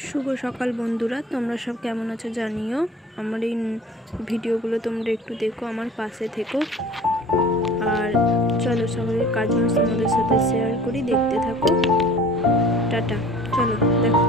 শুভ সকাল বন্ধুরা, তোমরা সব কেমন আছো জানিও। আমার এই ভিডিওগুলো তোমরা একটু দেখো, আমার পাশে থেকো। আর চলো সকালের কাজ মাস তোমাদের সাথে শেয়ার করি, দেখতে থাকো। টাটা, চলো দেখো।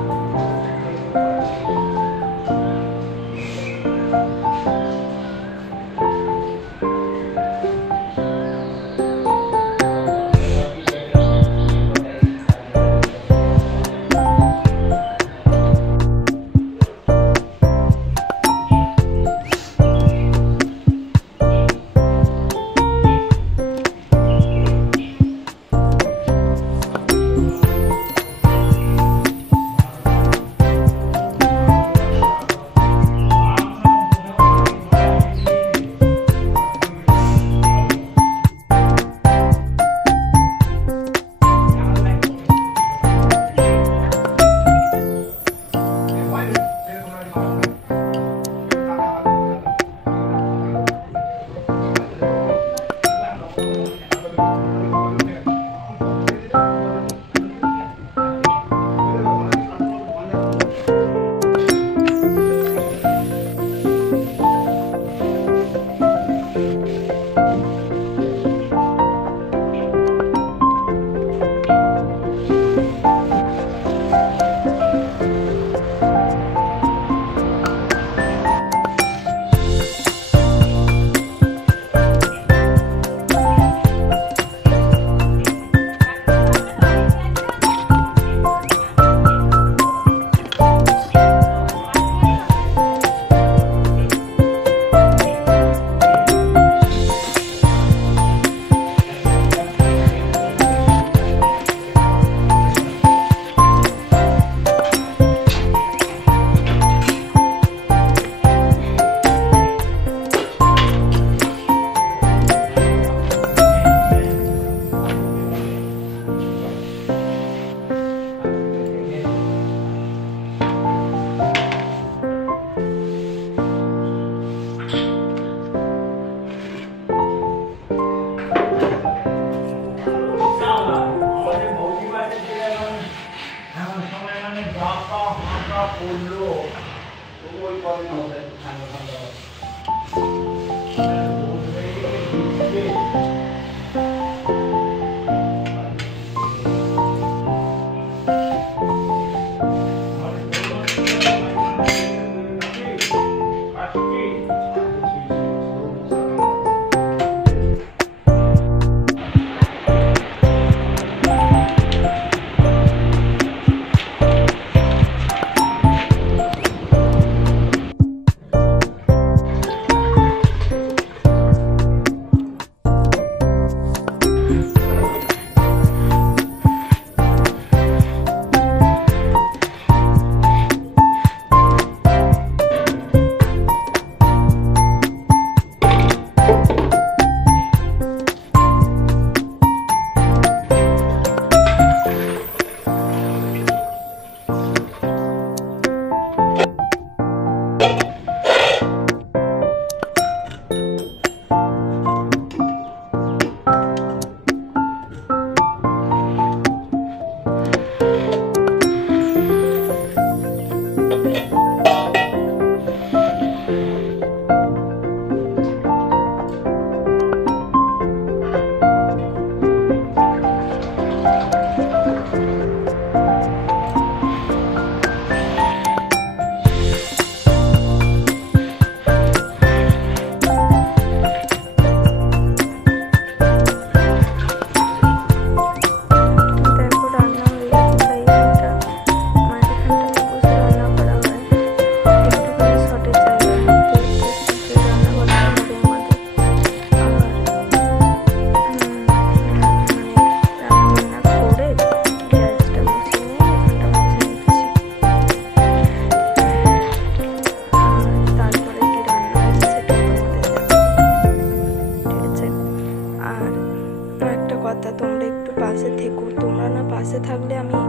তোমরা একটু পাশে থেকো, তোমরা না পাশে থাকলে আমি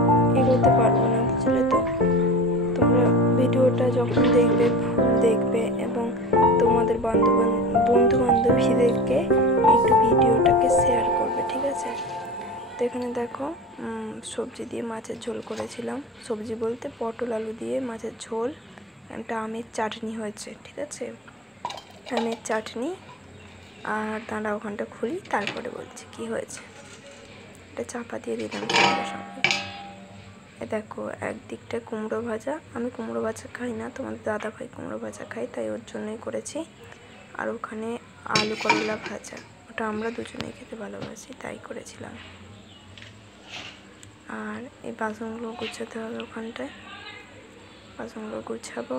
এগোতে পারবো না, বুঝলে তো। তোমরা ভিডিওটা যখন দেখবে ফুল দেখবে এবং তোমাদের বন্ধু বান্ধবীদেরকে একটু ভিডিওটাকে শেয়ার করবে, ঠিক আছে। তো এখানে দেখো সবজি দিয়ে মাছের ঝোল করেছিলাম, সবজি বলতে পটল আলু দিয়ে মাছের ঝোল, একটা আমের চাটনি হয়েছে, ঠিক আছে, আমের চাটনি। আর দাঁড়া ওখানটা খুলি তারপরে বলছি কি হয়েছে। এটা চাপা দিয়ে দিলাম সঙ্গে সঙ্গে। দেখো একদিকটা কুমড়ো ভাজা, আমি কুমড়ো ভাজা খাই না, তোমাদের দাদা ভাই কুমড়ো ভাজা খাই, তাই ওর জন্যই করেছি। আর ওখানে আলু করলা ভাজা, ওটা আমরা দুজনেই খেতে ভালোবাসি তাই করেছিলাম। আর এই বাসনগুলো গুছাতে হবে, ওখানটায় বাসনগুলো গুছাবো,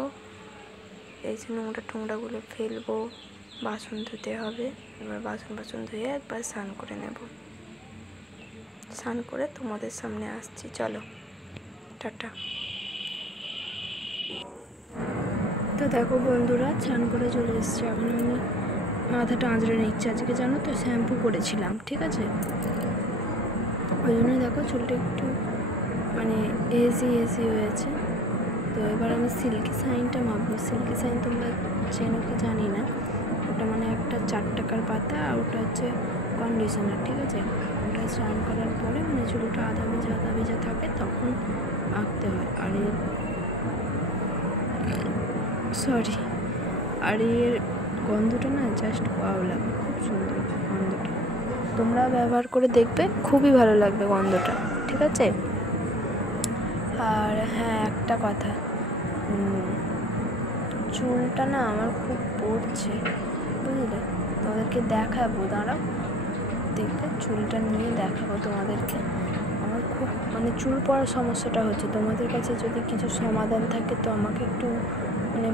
এই যে নোংরা টোংরাগুলো ফেলবো, বাসন ধুতে হবে। এবার বাসন ধুয়ে একবার স্নান করে নেব, স্নান করে তোমাদের সামনে আসছি, চলো টাটা। তো দেখো বন্ধুরা, স্নান করে চলে এসেছি। এখন আমি মাথাটা আঁচড়ে নিচ্ছি, আজকে জানো তো শ্যাম্পু করেছিলাম, ঠিক আছে, ওই জন্যই দেখো চুলটা একটু মানে এসি হয়েছে। তো এবার আমি সিল্কি শাইনটা মাখবো। সিল্কি শাইন তোমরা চেনো কি জানি না, ওটা মানে একটা 4 টাকার পাতা, আর ওটা হচ্ছে কন্ডিশনার, ঠিক আছে। ওটা স্নান করার পরে মানে চুলটা আধা ভেজা থাকে তখন আঁকতে হয়। আর এর গন্ধটা না জাস্ট ওয়াও লাগে, খুব সুন্দর গন্ধটা, তোমরা ব্যবহার করে দেখবে, খুবই ভালো লাগবে গন্ধটা, ঠিক আছে। আর হ্যাঁ একটা কথা, চুলটা না আমার খুব পড়ছে, বুঝলে, তোমাদেরকে দেখাবো, দাঁড়াও, দেখবে চুলটা নিয়ে দেখাবো তোমাদেরকে। আমার খুব মানে চুল পড়ার সমস্যাটা হচ্ছে, তোমাদের কাছে যদি কিছু সমাধান থাকে তো আমাকে একটু মানে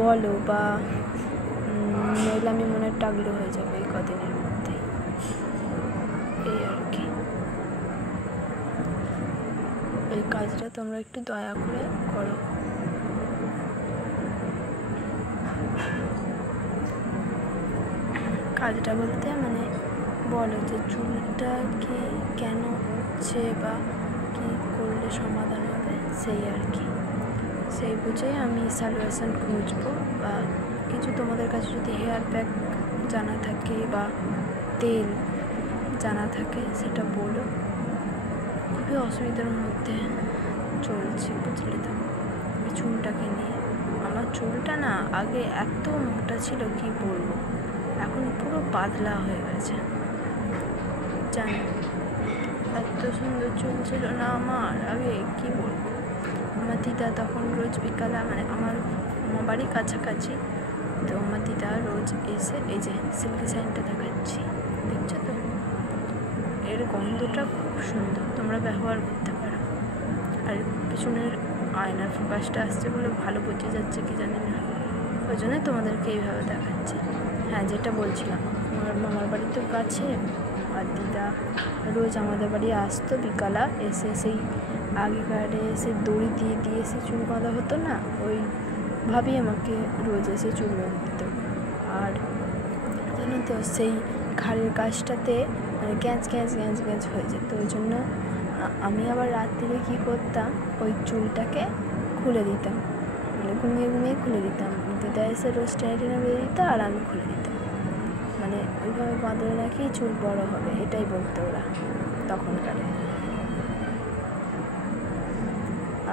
বলো, বা নইলে আমি মনে টাগলো হয়ে যাবে এই কদিনের মধ্যে, এই আর কি। এই কাজটা তোমরা একটু দয়া করে করো। কাজটা বলতে মানে বলো যে চুলটা কি কেন হচ্ছে বা কী করলে সমাধান হবে, সেই আর কি, সেই বুঝেই আমি সলিউশন খুঁজবো। বা কিছু তোমাদের কাছে যদি হেয়ার প্যাক জানা থাকে বা তেল জানা থাকে সেটা বলো। খুবই অসুবিধার মধ্যে চলছি, বুঝলে তো, চুলটাকে নিয়ে। আমার চুলটা না আগে এত মোটা ছিল কি বলবো, এখন পুরো পাতলা হয়ে গেছে, জানি এত সুন্দর চুল ছিল না আমার আগে, কি বলবো। আমার দিদা তখন রোজ বিকালে, মানে আমার বাড়ি কাছাকাছি, তো আমার দিদা রোজ এসে, এই যে সিল্কি শাইনটা দেখাচ্ছি, দেখছো তো, এর গন্ধটা খুব সুন্দর, তোমরা ব্যবহার করতে পারো। আর পিছনের আয়নার ফোকাসটা আসছে বলে ভালো বোঝা যাচ্ছে কি জানি না, ওই জন্য তোমাদেরকে এইভাবে দেখাচ্ছি। হ্যাঁ যেটা বলছিলাম, আমার মামার বাড়ি তো কাছে, আর দিদা রোজ আমাদের বাড়ি আসতো বিকালা, এসে সেই আগেকারে এসে দড়ি দিয়ে এসে চুল বাঁধা হতো না, ওইভাবেই আমাকে রোজ এসে চুল বেঁধে দিত। আর জানো তো সেই ঘাড়ের কাজটাতে মানে গ্যাঁচ হয়ে যেত, ওই জন্য আমি আবার রাত্রিরে কী করতাম, ওই চুলটাকে খুলে দিতাম, মানে ঘুমিয়ে খুলে দিতাম। দিদা এসে রোজ টেনে বেঁধে দিত আর আমি খুলে দিতাম, মানে ওইভাবে বাঁধলে নাকি চুল বড় হবে, এটাই বলতো ওরা তখনকার।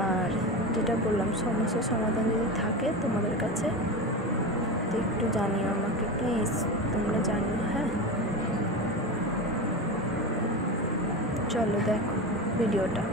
আর যেটা বললাম, সমস্যার সমাধান যদি থাকে তোমাদের কাছে তো একটু জানিও আমাকে প্লিজ, তোমরা জানিও। হ্যাঁ চলো দেখো ভিডিওটা।